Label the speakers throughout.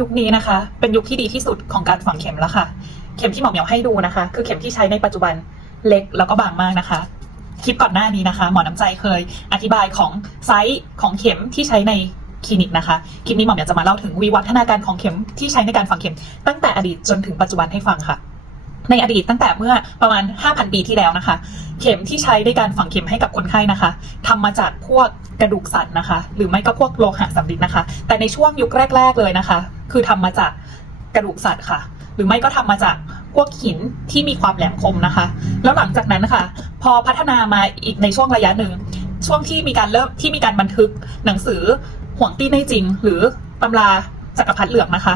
Speaker 1: ยุคนี้นะคะ เป็นยุคที่ดีที่สุดของการฝังเข็มแล้วค่ะ เข็มที่หมอเหมียวให้ดูนะคะ คือเข็มที่ใช้ในปัจจุบันเล็กแล้วก็บางมากนะคะคลิปก่อนหน้านี้นะคะ หมอน้ำใจเคยอธิบายของไซส์ของเข็มที่ใช้ในคลินิกนะคะคลิปนี้หมอเหมียวจะมาเล่าถึงวิวัฒนาการของเข็มที่ใช้ในการฝังเข็ม ตั้งแต่อดีตจนถึงปัจจุบันให้ฟังค่ะ ในอดีตตั้งแต่เมื่อประมาณ 5,000 ปีที่แล้วนะคะ เข็มที่ใช้ในการฝังเข็มให้กับคนไข้นะคะทำมาจากพวกกระดูกสันนะคะ หรือไม่ก็พวกโลหะสำริดนะคะ แต่ในช่วงยุคแรก ๆเลยนะคะ คือทำมาจากกระดูกสัตว์ค่ะ หรือไม่ก็ทำมาจากพวกหินที่มีความแหลมคมนะคะ แล้วหลังจากนั้นนะคะพอพัฒนามาอีกในช่วงระยะหนึ่ง ช่วงที่มีการเริ่มที่มีการบันทึกหนังสือห่วงตี้ในจริง หรือตำราจักรพรรดิเหลืองนะคะ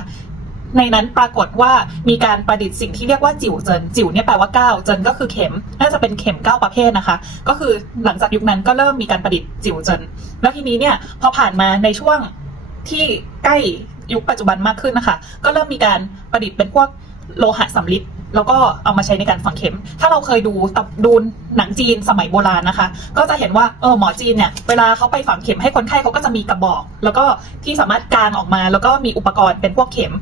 Speaker 1: ในนั้นปรากฏว่ามีการประดิษฐ์สิ่งที่เรียกว่าจิ๋วเจินจิ๋วเนี่ยแปลว่าเก้าเจินก็คือเข็ม น่าจะเป็นเข็มเก้าประเภทนะคะ ก็คือหลังจากยุคนั้นก็เริ่มมีการประดิษฐ์จิ๋วเจินแล้วทีนี้เนี่ยพอผ่านมาในช่วงที่ใกล้ยุคปัจจุบันมากขึ้นนะคะ ก็เริ่มมีการประดิษฐ์เป็นพวกโลหะสำริดแล้วก็เอามาใช้ในการฝังเข็ม ถ้าเราเคยดูตับดูหนังจีนสมัยโบราณนะคะ ก็จะเห็นว่าเออหมอจีนเนี่ยเวลาเขาไปฝังเข็มให้คนไข้เขาก็จะมีกระบอก แล้วก็ที่สามารถกางออกมา แล้วก็มีอุปกรณ์เป็นพวกเข็ม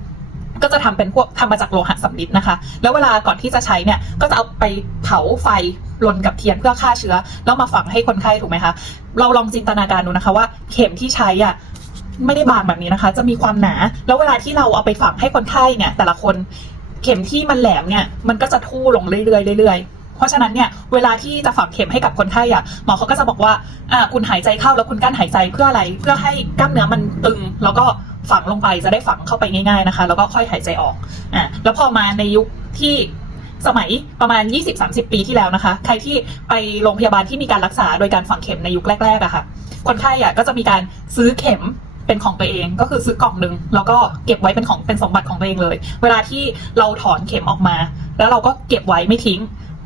Speaker 1: ก็จะทำเป็นพวกทำมาจากโลหะสำริดนะคะ แล้วเวลาก่อนที่จะใช้เนี่ยก็จะเอาไปเผาไฟลนกับเทียนเพื่อฆ่าเชื้อ แล้วมาฝังให้คนไข้ถูกไหมคะ เราลองจินตนาการดูนะคะว่าเข็มที่ใช้อะไม่ได้บางแบบนี้นะคะ จะมีความหนา แล้วเวลาที่เราเอาไปฝังให้คนไข้เนี่ย แต่ละคนเข็มที่มันแหลมเนี่ยมันก็จะทู่ลงเรื่อยๆเรื่อยๆเพราะฉะนั้นเนี่ยเวลาที่จะฝังเข็มให้กับคนไข้อะหมอเขาก็จะบอกว่าอ่าคุณหายใจเข้าแล้วคุณกั้นหายใจเพื่ออะไร เพื่อให้กล้ามเนื้อมันตึงแล้วก็ ฝังลงไปจะได้ฝังเข้าไปง่ายๆนะคะ แล้วก็ค่อยหายใจออกอ่าแล้วพอมาในยุคที่สมัยประมาณ 20-30 ปีที่แล้วนะคะ ใครที่ไปโรงพยาบาลที่มีการรักษาโดยการฝังเข็มในยุคแรกๆอะค่ะ คนไข้อะก็จะมีการซื้อเข็มเป็นของตัวเองก็คือซื้อกล่องหนึ่งแล้วก็เก็บไว้เป็นของเป็นสมบัติของตัวเองเลย เวลาที่เราถอนเข็มออกมา แล้วเราก็เก็บไว้ไม่ทิ้ง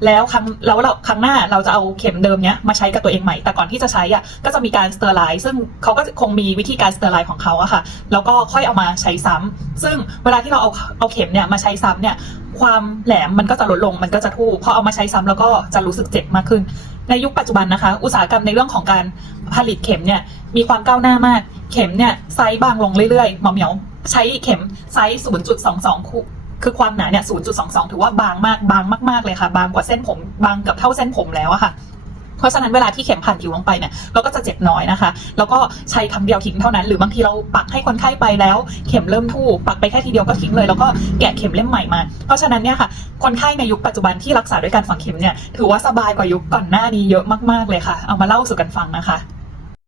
Speaker 1: แล้วครั้งแล้วเราครั้งหน้าเราจะเอาเข็มเดิมเนี้ยมาใช้กับตัวเองใหม่ แต่ก่อนที่จะใช้อะก็จะมีการสเตอร์ไลซ์ซึ่งเขาก็คงมีวิธีการสเตอร์ไลซ์ของเขาอะค่ะ แล้วก็ค่อยเอามาใช้ซ้ำซึ่งเวลาที่เราเอาเอาเข็มเนี่ยมาใช้ซ้ำเนี่ย ความแหลมมันก็จะลดลง มันก็จะทู่พอเอามาใช้ซ้ำแล้วก็จะรู้สึกเจ็บมากขึ้น ในยุคปัจจุบันนะคะ อุตสาหกรรมในเรื่องของการผลิตเข็มเนี่ยมีความก้าวหน้ามาก เข็มเนี่ยไซส์บางลงเรื่อยๆหมอเหมียวใช้เข็มไซส์0.22 คือความหนาเนี่ย 0.22 ถือว่าบางมากบางมาก ๆ เลยค่ะ บางกว่าเส้นผมบางกือบเท่าเส้นผมแล้วอะค่ะเพราะฉะนั้นเวลาที่เข็มผ่านผิวลงไปเนี่ยเราก็จะเจ็บน้อยนะคะ แล้วก็ใช้ครั้งเดียวทิ้งเท่านั้น หรือบางทีเราปักให้คนไข้ไปแล้ว เข็มเริ่มทู่ปักไปแค่ทีเดียวก็ทิ้งเลย แล้วก็แกะเข็มเล่มใหม่มา เพราะฉะนั้นเนี่ยค่ะ คนไข้ในยุคปัจจุบันที่รักษาด้วยการฝังเข็มเนี่ยถือว่าสบายกว่ายุคก่อนหน้านี้เยอะมากๆเลยค่ะ เอามาเล่าสู่กันฟังนะคะ